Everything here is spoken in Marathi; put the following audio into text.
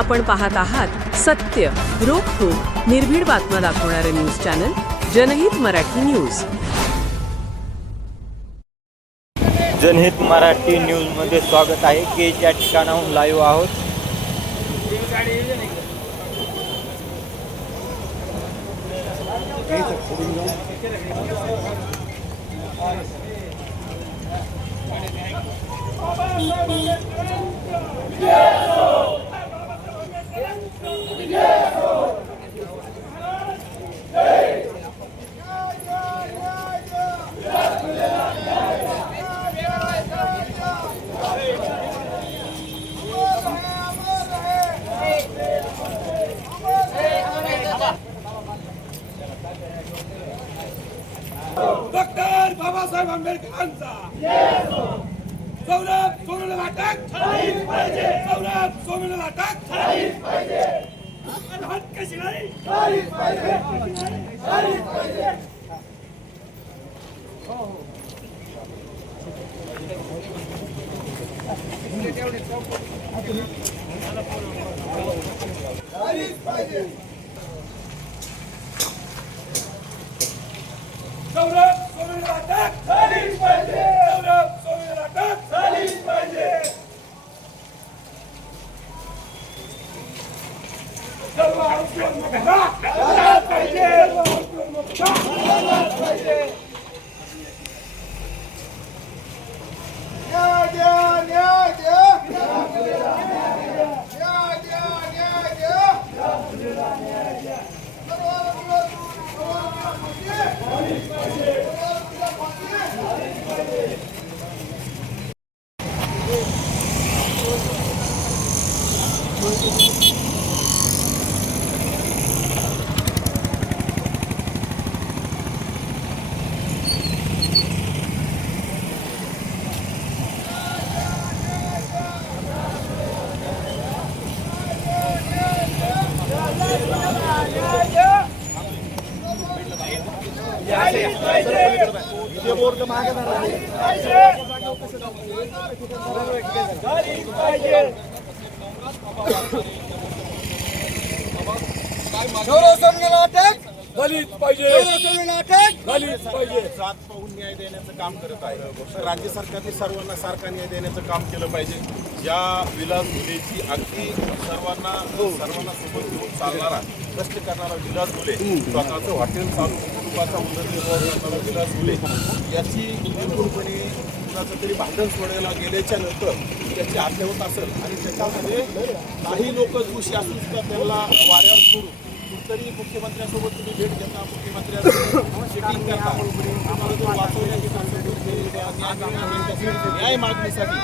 आपण पाहत आहात सत्य, रोखठोक, निर्भीड बातम्या दाखवणारे न्यूज चॅनल जनहित मराठी न्यूज. जनहित मराठी न्यूज मध्ये स्वागत आहे. केज या ठिकाणाहून लाईव्ह आहोत. डॉक्टर बाबासाहेब आंबेडकरांचा सौरभ सोनूला अटक झालीच पाहिजे. सौरभ सोनूला अटक झालीच पाहिजे. हात कशी नाही झालीच पाहिजे. झालीच पाहिजे. झालीच पाहिजे. सौरभ सोनूला अटक झालीच पाहिजे. सौरभ सोनूला अटक झालीच पाहिजे. सर्व आरोपींना झालाच पाहिजे. सर्व आरोपींना झालाच पाहिजे. न्याय द्या, न्याय द्या. न्याय द्या, न्याय द्या. सर्व जात पाहून न्याय देण्याचं काम करत आहे. तर राज्य सरकारने सर्वांना सारखा न्याय देण्याचं काम केलं पाहिजे. या विलास घुलेची अगदी सर्वांना सोबत घेऊन चालणारा कष्ट करणारा विलास घुले, स्वतःचं हॉटेल चालू कुटुंबाचा उदरनिर्वाह करणारा विलास घुले याची पूर्णपणे कुणाचं तरी भांडण सोडायला गेल्याच्या नंतर त्याची हत्या होत असेल आणि त्याच्यामध्ये काही लोक दोषी असून सुद्धा त्यांना वाऱ्यावर सोडून कुठतरी मुख्यमंत्र्यांसोबत तुम्ही भेट घेता, मुख्यमंत्र्यांसोबत सेटिंग करता, आम्हाला जो वाचवण्याची न्याय मागणीसाठी